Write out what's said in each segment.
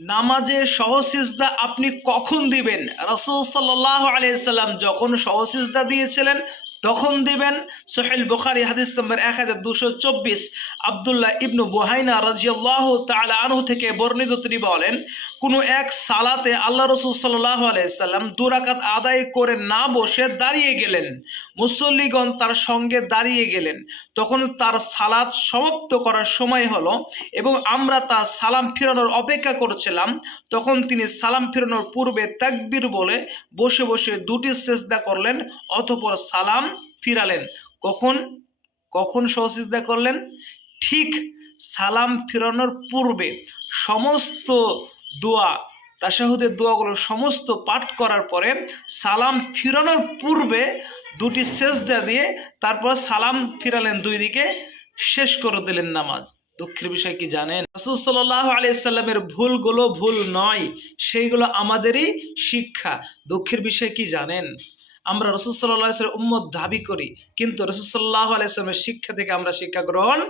নামাজে সহসিজদা আপনি কখন দিবেন? রাসূল সাল্লাল্লাহু আলাইহি সাল্লাম যখন সহসিজদা দিয়েছিলেন তখন দিবেন। সহিহ বুখারী হাদিস নম্বর 1224 আব্দুল্লাহ ইবনু বুহাইনা রাদিয়াল্লাহু তাআলা আনহু থেকে বর্ণিত, তিনি বলেন, কোনো এক সালাতে আল্লাহ রাসূল সাল্লাল্লাহু আলাইহি সাল্লাম 2 রাকাত আদায় করে না বসে দাঁড়িয়ে গেলেন। মুসল্লিগণ তার সঙ্গে দাঁড়িয়ে গেলেন। তখন তার সালাত সমাপ্ত করার সময় হলো এবং আমরা তার সালাম ফিরানোর অপেক্ষা করছিলাম। তখন তিনি সালাম ফিরানোর পূর্বে তাকবীর বলে বসে বসে 2টি সিজদা করলেন, অতঃপর সালাম ফিরালেন। কখন কখন সহসিজদা করলেন? ঠিক সালাম ফিরানোর পূর্বে। সমস্ত দোয়া, তাশাহুদের দোয়াগুলো সমস্ত পাঠ করার পরে সালাম ফিরানোর পূর্বে 2টি সেজদা দিয়ে তারপর সালাম ফিরালেন, 2 দিকে শেষ করে দিলেন নামাজ। দুঃখের বিষয় কি জানেন? রাসূল সাল্লাল্লাহু আলাইহি সাল্লামের ভুলগুলো ভুল নয়, সেইগুলো আমাদেরই শিক্ষা। দুঃখের বিষয় কি জানেন? আমরা রাসূল সাল্লাল্লাহু আলাইহি ওয়াসাল্লামের উম্মত দাবি করি, কিন্তু রাসূল সাল্লাল্লাহু আলাইহি ওয়াসাল্লামের শিক্ষা থেকে আমরা শিক্ষা গ্রহণ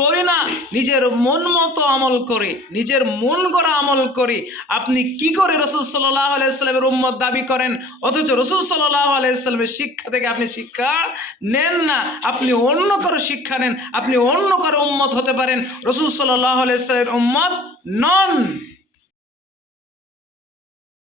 করি না, নিজের মন মতো আমল করি, নিজের মন গড়া আমল করি। আপনি কি করে রাসূল সাল্লাল্লাহু আলাইহি ওয়াসাল্লামের উম্মত দাবি করেন, অথচ রাসূল সাল্লাল্লাহু আলাইহি ওয়াসাল্লামের শিক্ষা থেকে আপনি শিক্ষা নেন না? আপনি অন্য কারো শিক্ষা নেন, আপনি অন্য কারো উম্মত হতে পারেন, রাসূল সাল্লাল্লাহু আলাইহি ওয়াসাল্লামের উম্মত নন।